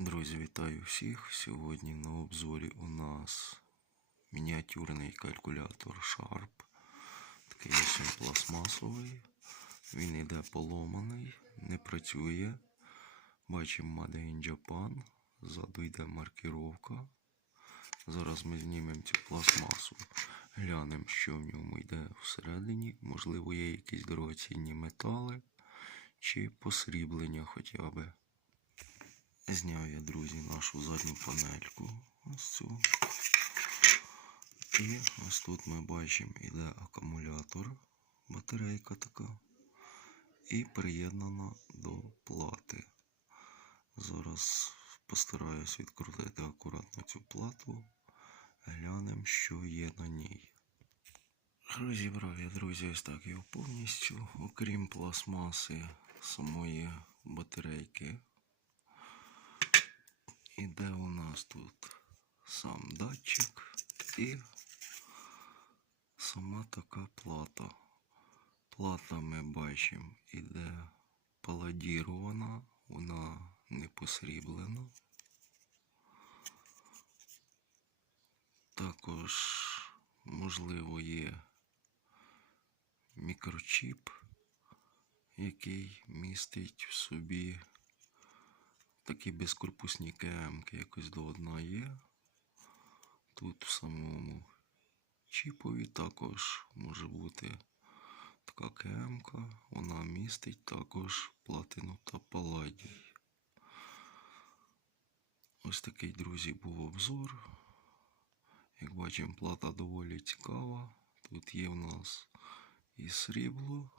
Друзі, вітаю всіх! Сьогодні на обзорі у нас мініатюрний калькулятор Sharp. Такий ось пластмасовий. Він йде поломаний, не працює. Бачимо Made in Japan. Ззаду йде маркіровка. Зараз ми знімемо цю пластмасу. Глянемо, що в ньому йде всередині. Можливо, є якісь дорогоцінні метали чи посріблення хоча б. Зняв я, друзі, нашу задню панельку. Ось цю. І ось тут ми бачимо іде акумулятор, батарейка така. І приєднана до плати. Зараз постараюсь відкрутити акуратно цю плату. Глянемо, що є на ній. Розібрав я, друзі, ось так його повністю, окрім пластмаси самої батарейки. Іде у нас тут сам датчик і сама така плата. Плата ми бачимо іде паладірована, вона не посріблена. Також, можливо, є мікрочіп, який містить в собі такі безкорпусні КМки якось до одна є. Тут в самому чіпові також може бути така КМка. Вона містить також платину та паладій. Ось такий, друзі, був обзор. Як бачимо, плата доволі цікава. Тут є в нас і срібло,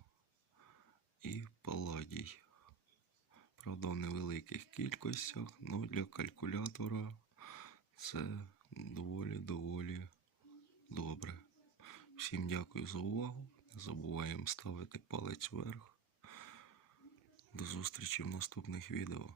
і паладій. Правда, в невеликих кількостях, але для калькулятора це доволі-доволі добре. Всім дякую за увагу. Не забуваємо ставити палець вверх. До зустрічі в наступних відео.